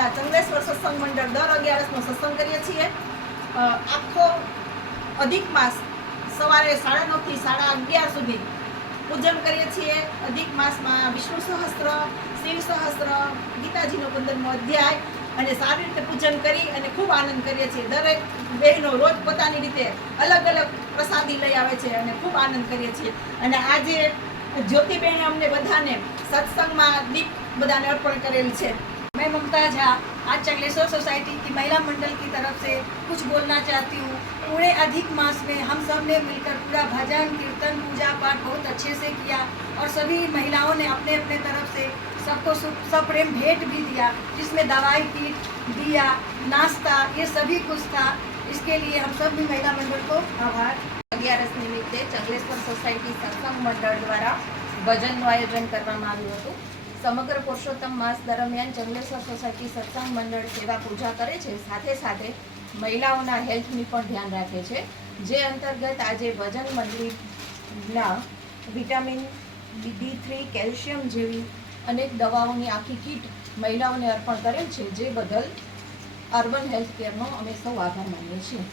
બધા ચંગલેશ્વર સત્સંગ મંડળ દર 11નો સત્સંગ કરીએ છીએ। આખો અધિક માસ સવારે 9:30 થી 11:30 સુધી પૂજન કરીએ છીએ। અધિક માસમાં વિષ્ણુ સહસ્ત્ર, શિવ સહસ્ત્ર, ગીતાજીનો 15મો અધ્યાય અને સારી રીતે પૂજન કરી અને ખૂબ આનંદ કરીએ છીએ। દરેક બહેનો રોજ પોતાની રીતે અલગ અલગ પ્રસાદી લઈ આવે છે અને ખૂબ આનંદ કરીએ છીએ। અને આજે ज्योतिबेने हमने बधाने सत्संग में दीप बधाने अर्पण करेल छे। मैं ममता झा आज चंगलेश्वर सोसाइटी की महिला मंडल की तरफ से कुछ बोलना चाहती हूँ। पूरे अधिक मास में हम सब ने मिलकर पूरा भजन कीर्तन पूजा पाठ बहुत अच्छे से किया और सभी महिलाओं ने अपने अपने तरफ से सबको सप्रेम भेंट भी दिया, जिसमें दवाई किट, दिया, नाश्ता, ये सभी कुछ था। इसके लिए हम सब भी महिला मंडल को आभार। 11 निमित्ते चंगलेश्वर सोसायटी सत्संग मंडल द्वारा भजनનું આયોજન કરવામાં આવ્યું હતું। સમગ્ર પુરુષોત્તમ માસ દરમિયાન ચંગલેશ્વર સોસાયટી સત્સંગ મંડળ સેવા પૂજા કરે છે, સાથે સાથે મહિલાઓના હેલ્થની પણ ધ્યાન રાખે છે। જે અંતર્ગત આજે ભજન મંડળીના વિટામિન D3, કેલ્શિયમ જેવી અનેક દવાઓની આખી કીટ મહિલાઓને અર્પણ કરેલ છે, જે બદલ અર્બન હેલ્થ કેરનો અમે સૌ આભાર માનીએ છીએ।